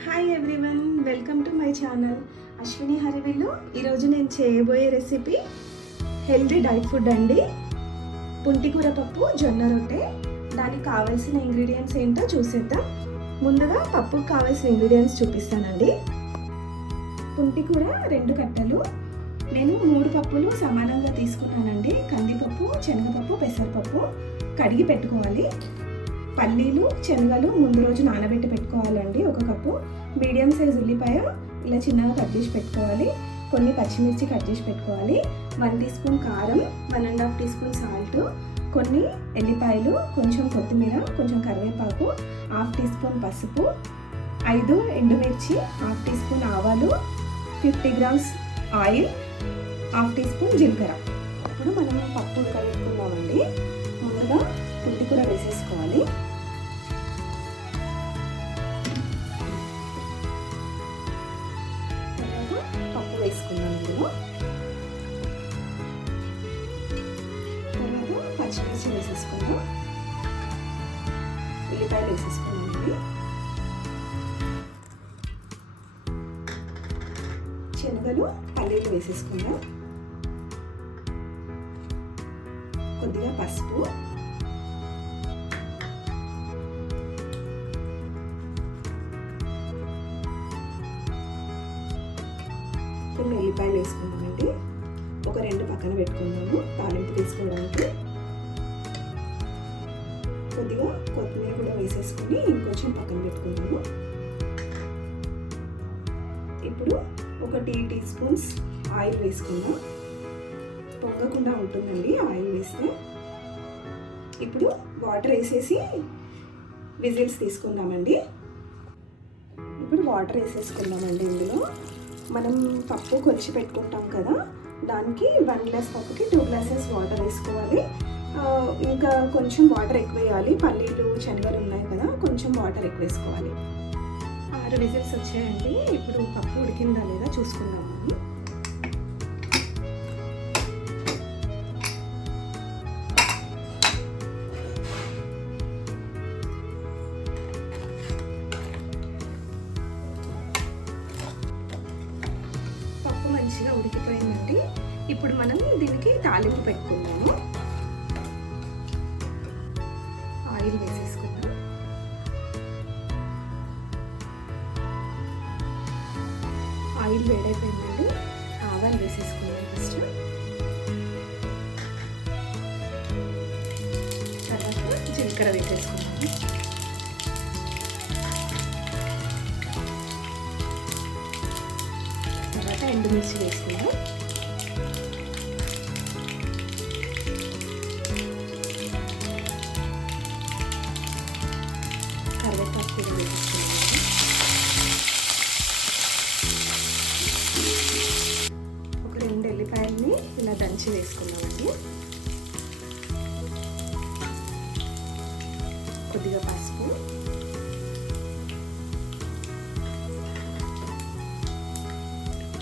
Hi everyone, welcome to my channel Ashwini హరివిల్లు. ఈరోజు నేను చేయబోయే రెసిపీ హెల్దీ డైట్ ఫుడ్ అండి. పుంటికూర పప్పు, జొన్న రొట్టె. దానికి కావాల్సిన ఇంగ్రీడియంట్స్ ఏంటో చూసేద్దాం. ముందుగా పప్పుకు కావాల్సిన ఇంగ్రీడియంట్స్ చూపిస్తానండి. పుంటికూర 2 కట్టలు. నేను 3 పప్పులు సమానంగా తీసుకున్నానండి. కందిపప్పు, శనగపప్పు, పెసరపప్పు కడిగి పెట్టుకోవాలి. పల్లీలు, శనగలు ముందు రోజు నానబెట్టి పెట్టుకోవాలండి 1 కప్పు. మీడియం సైజ్ ఉల్లిపాయ ఇలా చిన్నగా కట్ చేసి పెట్టుకోవాలి. కొన్ని పచ్చిమిర్చి కట్ చేసి పెట్టుకోవాలి. 1 టీ స్పూన్ కారం, 1.5 టీ స్పూన్ సాల్ట్, కొన్ని ఎల్లిపాయలు, కొంచెం కొత్తిమీర, కొంచెం కరివేపాకు, 1/2 టీ స్పూన్ పసుపు, 5 ఎండుమిర్చి, 1/2 టీ స్పూన్ ఆవాలు, 50 గ్రామ్స్ ఆయిల్, 1/2 టీ స్పూన్ జీలకర్ర. ఇప్పుడు మనం పప్పు ఉడకబెట్టుకున్నామండి. ముందుగా పుంటికూర వేసేసుకోవాలి. తర్వాత పప్పు వేసుకుందాం. ఇందులో తర్వాత పచ్చిమిర్చి వేసేసుకుందాం. ఉల్లిపాయలు వేసేసుకుందామండి. శనగలు, పల్లీలు వేసేసుకుందాం. కొద్దిగా పసుపు, కొన్ని ఎల్లిపాయలు వేసుకుందామండి. ఒక 2 పక్కన పెట్టుకుందాము తాలింపు తీసుకోవడానికి. కొద్దిగా కొత్తిమీర కూడా వేసేసుకొని ఇంకొంచెం పక్కన పెట్టుకుందాము. ఇప్పుడు ఒక టీ స్పూన్స్ ఆయిల్ వేసుకుందాం. పొంగకుండా ఉంటుందండి ఆయిల్ వేస్తే. ఇప్పుడు వాటర్ వేసేసి విజిల్స్ తీసుకుందామండి. ఇప్పుడు వాటర్ వేసేసుకుందామండి. ఇందులో మనం పప్పు కొలిచి పెట్టుకుంటాం కదా, దానికి 1 గ్లాస్ పప్పుకి 2 గ్లాసెస్ వాటర్ వేసుకోవాలి. ఇంకా కొంచెం వాటర్ ఎక్కువ వేయాలి. పల్లీలు, శనగలు ఉన్నాయి కదా, కొంచెం వాటర్ ఎక్కువ వేసుకోవాలి. 6 విజిల్స్ వచ్చాయండి. ఇప్పుడు పప్పు ఉడికిందా లేదా చూసుకుందాము. మంచిగా ఉడికిపోయిందండి. ఇప్పుడు మనం దీనికి తాలింపు పెట్టుకుందాము. ఆయిల్ వేసేసుకుందాం. ఆయిల్ వేడైపోయిందండి. ఆవాలు వేసేసుకుందాం ఫస్ట్. తర్వాత జీలకర్ర వేసేసుకుందాం. ఎండుమిర్చి వేసుకుందాం. కరివేపాకు కూడా వేసుకుందాం. ఒక 2 ఎల్లిపాయలని ఇలా దంచి వేసుకుందామండి. కొద్దిగా పసుపు,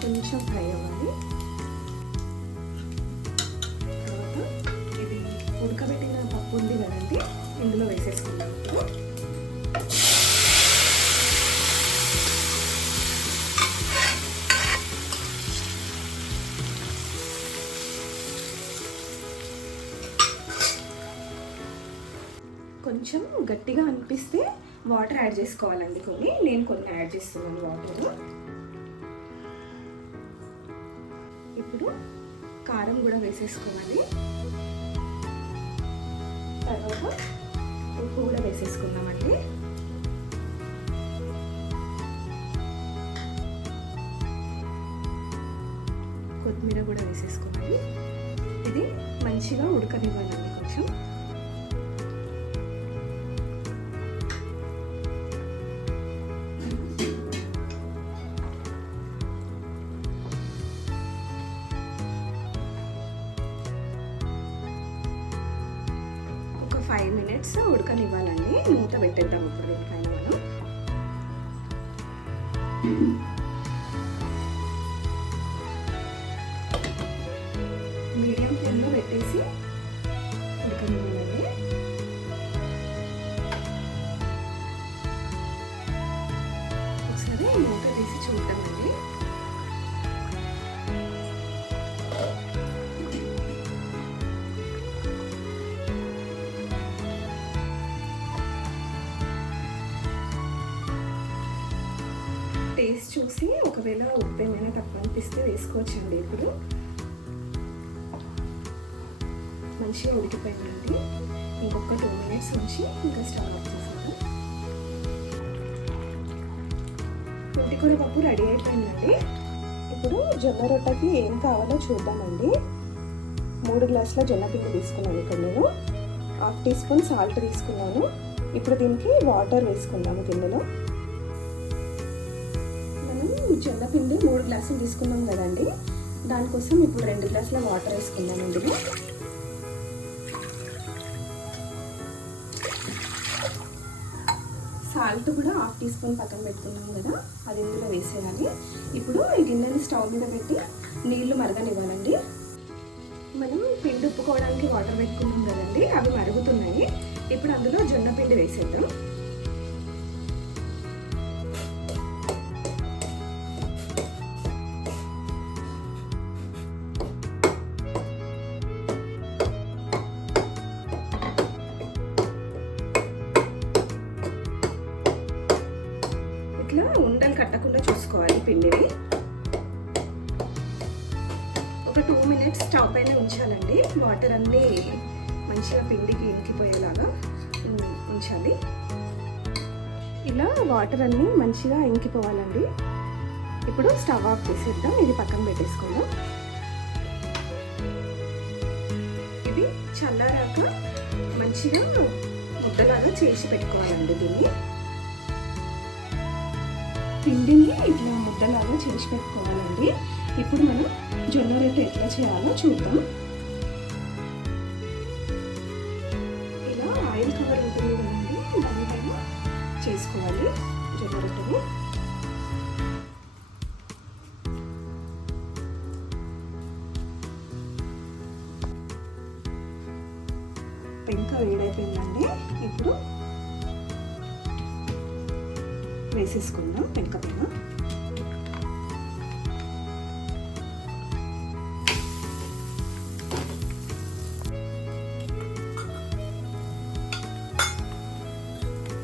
కొంచెం ఫ్రై అవ్వాలి. తర్వాత ఇది ఉడకబెట్టిన పప్పు ఉంది కదండి, ఇందులో వేసేసుకుందాం. కొంచెం గట్టిగా అనిపిస్తే వాటర్ యాడ్ చేసుకోవాలండి. నేను కొన్ని యాడ్ చేస్తున్నాను వాటర్. ఇప్పుడు కారం కూడా వేసేసుకోవాలి. తర్వాత ఉప్పు కూడా వేసేసుకుందామండి. కొత్తిమీర కూడా వేసేసుకోవాలి. ఇది మంచిగా ఉడకనివ్వాలండి. కొంచెం ఒక 5 మినిట్స్ ఉడకనివ్వాలండి. మూత పెట్టేద్దాం ఇప్పుడు దీనిపైన మనం. మీడియం ఫ్లేమ్లో పెట్టేసి ఉడకనివ్వాలండి. చూద్దామండి. టేస్ట్ చూసి ఒకవేళ ఉప్పు ఏమైనా తక్కువ అనిపిస్తే వేసుకోవచ్చండి. ఇప్పుడు మంచిగా ఉడికిపోయిందండి. ఇంకొక 2 మినిట్స్ ఉంచి ఇంకా స్టవ్ ఆఫ్ చేసాను. పుంటికూర పప్పు రెడీ అయిపోయిందండి. ఇప్పుడు జొన్న రొట్టెకి ఏం కావాలో చూద్దామండి. 3 గ్లాసుల జొన్న పిండి తీసుకున్నాను. ఇక్కడ నేను 1/2 టీ స్పూన్ సాల్ట్ తీసుకున్నాను. ఇప్పుడు దీనికి వాటర్ వేసుకుందాము గిన్నెలో. జొన్న పిండి 3 గ్లాసులు తీసుకున్నాం కదండి, దానికోసం ఇప్పుడు 2 గ్లాసుల వాటర్ వేసుకుందాం ఇందులో. సాల్ట్ కూడా 1/2 టీ స్పూన్ పక్కన పెట్టుకున్నాం కదా, అది ఇందులో వేసేయాలి. ఇప్పుడు ఈ గిన్నెని స్టవ్ మీద పెట్టి నీళ్లు మరగనివ్వాలండి. మనం పిండి ఉప్పుకోవడానికి వాటర్ పెట్టుకున్నాం కదండి, అవి మరుగుతున్నాయి. ఇప్పుడు అందులో జొన్న పిండి వేసేద్దాం. ఇట్లా ఉండలు కట్టకుండా చూసుకోవాలి పిండిని. ఒక 2 మినిట్స్ స్టవ్ పైన ఉంచాలండి. వాటర్ అన్నీ మంచిగా పిండికి ఇంకిపోయేలాగా ఉంచాలి. ఇలా వాటర్ అన్నీ మంచిగా ఇంకిపోవాలండి. ఇప్పుడు స్టవ్ ఆఫ్ చేసేద్దాం. ఇది పక్కన పెట్టేసుకుందాం. ఇది చల్లారాక మంచిగా ముద్దలాగా చేసి పెట్టుకోవాలండి. పిండిని ఇట్లా ముద్దలాగా చేసి పెట్టుకోవాలండి. ఇప్పుడు మనం జొన్న రొట్టె ఎట్లా చేయాలో చూద్దాం. ఇలా ఆయిల్ కవర్ ఉంటుంది కదండి, దానిపైన చేసుకోవాలి జొన్న రొట్టెని. పెంక వేడైపోయిందండి. ఇప్పుడు వేసేసుకుందాం పెంక పైన.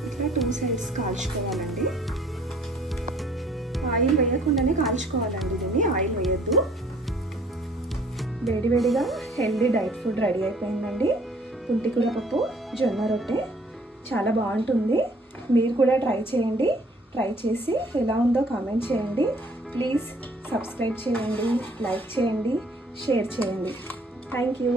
ఇట్లా 2 సైడ్స్ కాల్చుకోవాలండి. ఆయిల్ వేయకుండానే కాల్చుకోవాలండి దీన్ని, ఆయిల్ వేయద్దు. వేడివేడిగా హెల్దీ డైట్ ఫుడ్ రెడీ అయిపోయిందండి. పుంటికూర పప్పు జొన్న రొట్టె చాలా బాగుంటుంది. మీరు కూడా ట్రై చేయండి. ట్రై చేసి ఎలా ఉందో కామెంట్ చేయండి. ప్లీజ్ సబ్స్క్రైబ్ చేయండి, లైక్ చేయండి, షేర్ చేయండి. Thank you.